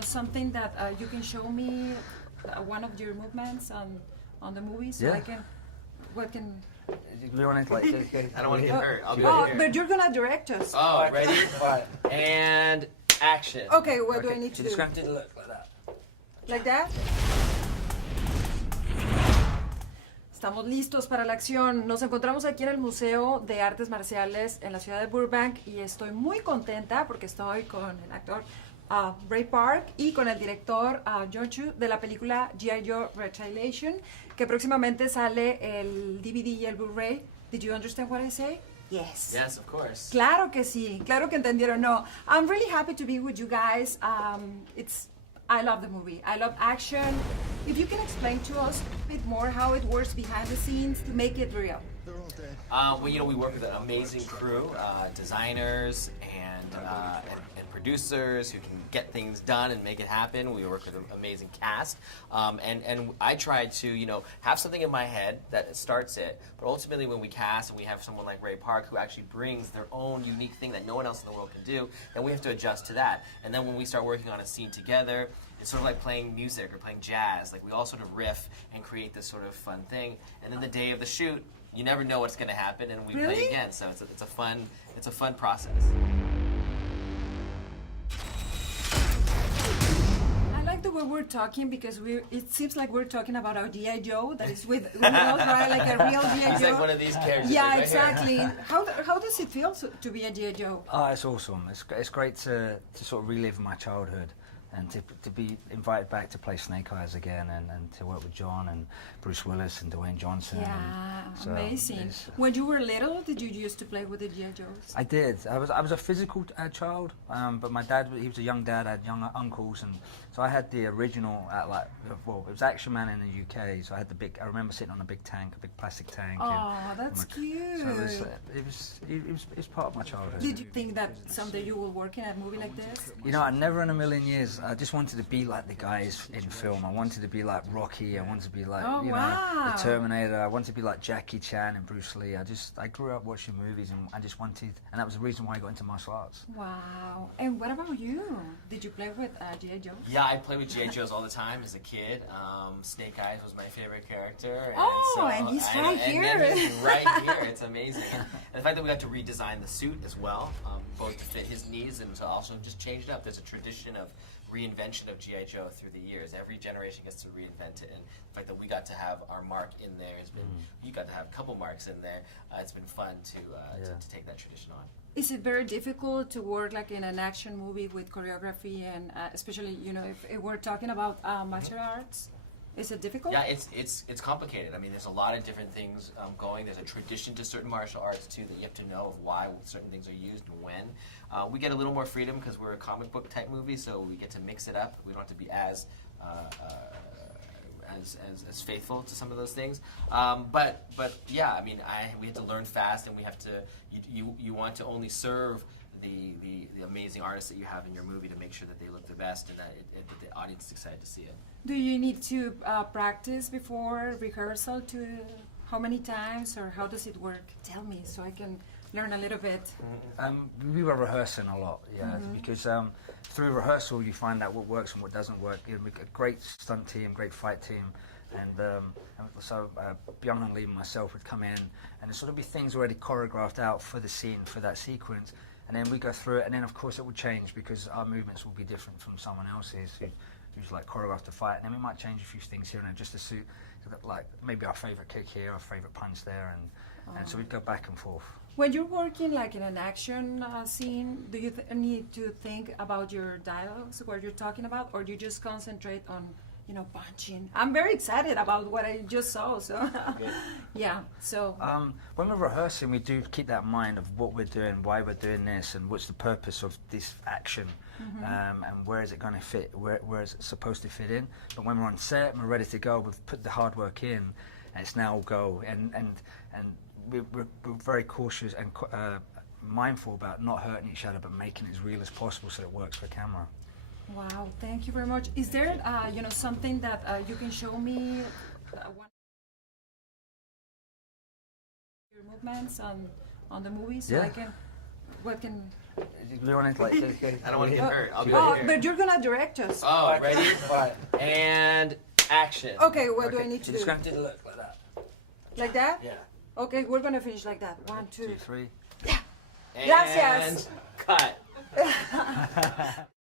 something that you can show me one of your movements on the movie so I can, You want to, like, I don't want to get hurt. I'll be here. but you're gonna direct us. Oh, ready? And action. Okay, what do I need to do? Just going to look like that. Like that? Estamos listos para la acción. Nos encontramos aquí en el Museo de Artes Marciales en la ciudad de Burbank y estoy muy contenta porque estoy con el actor Ray Park y con el director Jon M de la película G.I. Joe Retaliation, que próximamente sale el DVD y el Blu Ray. Did you understand what I say? Yes. Yes, of course. Claro que sí, claro que entendieron. No, I'm really happy to be with you guys. I love the movie. I love action. If you can explain to us a bit more how it works behind the scenes to make it real. Well, we work with an amazing crew, designers and producers who can get things done and make it happen. We work with an amazing cast, and I try to have something in my head that starts it. But ultimately, when we cast and we have someone like Ray Park who actually brings their own unique thing that no one else in the world can do, then we have to adjust to that. And then when we start working on a scene together, it's sort of like playing music or playing jazz. Like we all sort of riff and create this sort of fun thing. And then the day of the shoot, you never know what's going to happen, and we play again. So it's a fun process. I like the way we're talking because it seems like we're talking about our G.I. Joe that is with us, right? Like a real G.I. Joe. He's like one of these characters. Yeah, right exactly. Here. How does it feel to be a G.I. Joe? Oh, it's awesome. It's great to sort of relive my childhood and to be invited back to play Snake Eyes again and to work with Jon and Bruce Willis and Dwayne Johnson. Yeah, so amazing. When you were little, did you used to play with the G.I. Joes? I did. I was a physical child, but my dad, he was a young dad. I had young uncles, and so I had the original. It was Action Man in the UK. So I had I remember sitting on a big plastic tank. Oh, that's cute. So it was part of my childhood. Did you think that someday you will work in a movie like this? I never in a million years. I just wanted to be like the guys in film. I wanted to be like Rocky. I wanted to be like the Terminator. I wanted to be like Jackie Chan and Bruce Lee. I grew up watching movies, and I just wanted, and that was the reason why I got into martial arts. Wow. And what about you? Did you play with G.I. Joe? Yeah, I played with G.I. Joes all the time as a kid. Snake Eyes was my favorite character. And he's right here. And he's right here. It's amazing. And the fact that we got to redesign the suit as well, both to fit his needs and to also just change it up. There's a tradition of reinvention of G.I. Joe through the years. Every generation gets to reinvent it, and the fact that we got to have our mark in there has been, you got to have a couple marks in there. It's been fun to take that tradition on. Is it very difficult to work like in an action movie with choreography and especially, if we're talking about martial arts? Is it difficult? Yeah, it's complicated. I mean, there's a lot of different things going. There's a tradition to certain martial arts, too, that you have to know of why certain things are used and when. We get a little more freedom because we're a comic book type movie, so we get to mix it up. We don't have to be as faithful to some of those things. But yeah, I mean, we have to learn fast, and we have to, you want to only serve the amazing artists that you have in your movie to make sure that they look the best and that the audience is excited to see it. Do you need to practice before rehearsal how many times, or how does it work? Tell me so I can learn a little bit. We were rehearsing a lot, because through rehearsal you find out what works and what doesn't work. We got a great stunt team, great fight team, and so Byung-hun Lee and myself would come in, and there'd sort of be things already choreographed out for the scene, for that sequence, and then we go through it, and then of course it will change because our movements will be different from someone else's who's like choreographed the fight, and then we might change a few things here and there just to suit, like maybe our favorite kick here, our favorite punch there, and so we'd go back and forth. When you're working like in an action scene, do you need to think about your dialogues, what you're talking about, or do you just concentrate on, punching? I'm very excited about what I just saw. So, yeah. So when we're rehearsing, we do keep that in mind of what we're doing, why we're doing this, and what's the purpose of this action, and where is it going to fit, where is it supposed to fit in. But when we're on set and we're ready to go, we've put the hard work in, and it's now go. And we're very cautious and mindful about not hurting each other, but making it as real as possible so it works for camera. Wow, thank you very much. Is there, something that you can show me? One your movements on the movie, so I can, Leon, like, I don't want to get hurt. I'll be Oh, right here. but you're gonna direct us. Oh, ready? Right. And action. Okay, what do I need to You're do? just going to do the look like that. Like that? Yeah. Okay, we're gonna finish like that. 1, 2, 2, 3. And Gracias. cut.